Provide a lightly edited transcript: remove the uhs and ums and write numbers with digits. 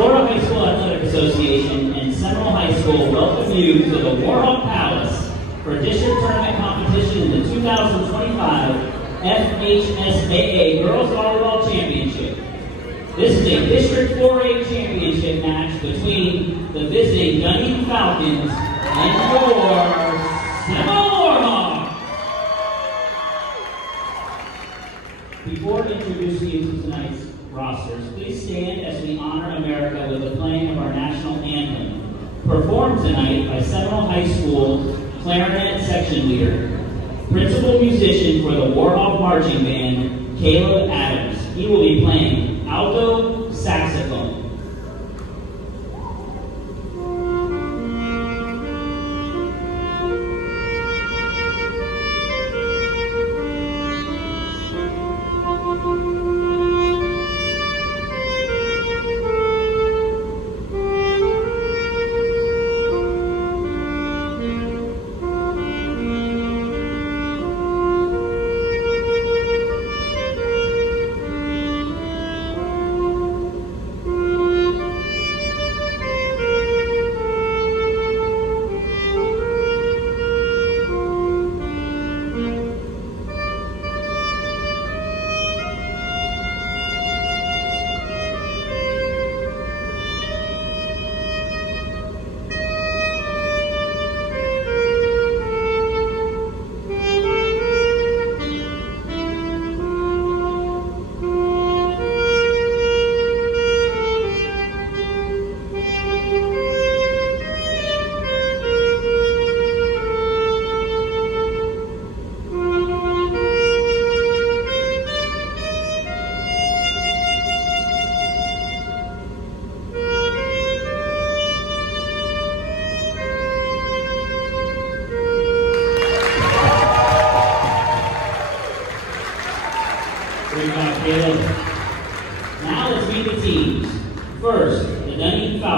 Florida High School Athletic Association and Seminole High School welcome you to the Warhawk Palace for district tournament competition in the 2025 FHSAA Girls Volleyball Championship. This is a District 4A championship match between the visiting Dunedin Falcons and your Seminole Warhawks. Before introducing you to tonight's rosters, please stand as we honor America with the playing of our national anthem, performed tonight by Seminole High School clarinet section leader, principal musician for the Warhawk Marching Band, Caleb Adams. He will be playing alto saxophone. Now let's meet the teams. First, the Dunedin Falcons.